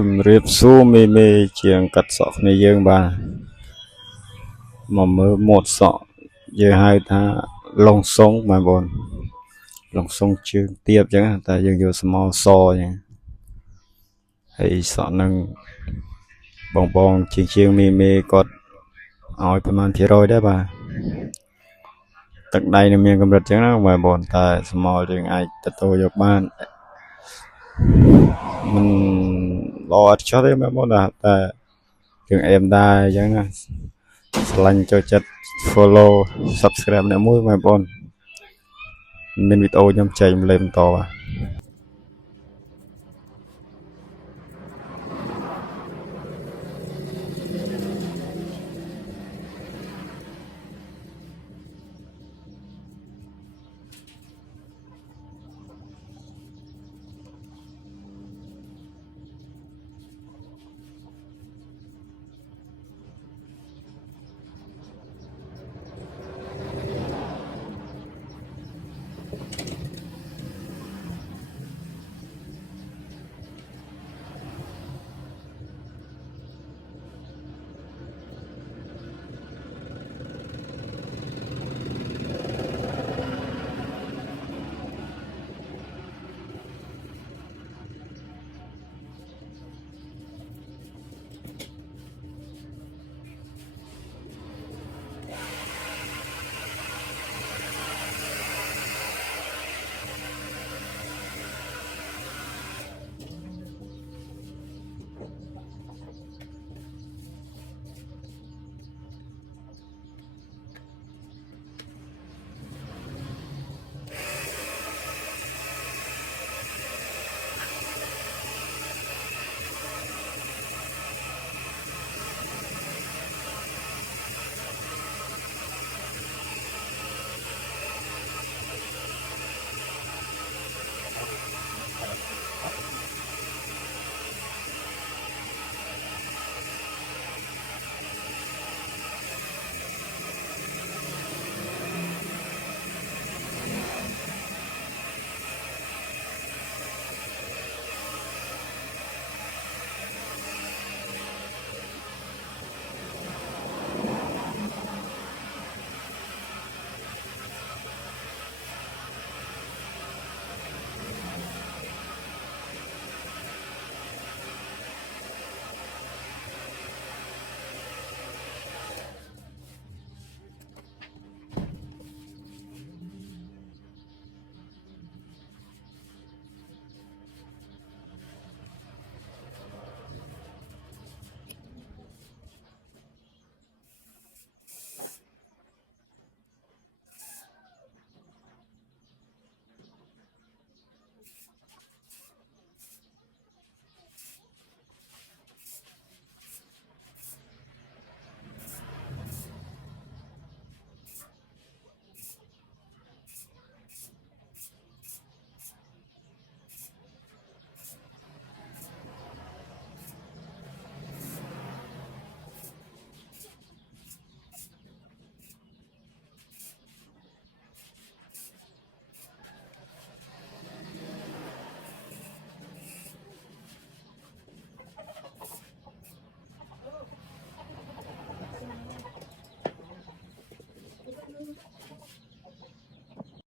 ជំរាបសួរមេជាងកាត់សក់គ្នាយើងបាទមកមើលម៉ូតសក់យើងហៅថាឡុងសុងបងប្អូនឡុងសុងជើងទាបអញ្ចឹងតែយើងយកស្មៅសអញ្ចឹងហើយសក់នឹងបងជាងមេគាត់ឲ្យប្រហែល%ដែរបាទទឹកដៃនឹងមានកម្រិតអញ្ចឹងណាបងប្អូនតែស្មៅយើងអាចទទួលយកបានមិនល្អឥតខ្ចោះទេបងប្អូនតែយើងអេមដែរអញ្ចឹងណាស្រឡាញ់ចូលចិត្ត follow subscribe អ្នកមួយបងប្អូនមានវីដេអូខ្ញុំចែកម្លែកបន្តបាទ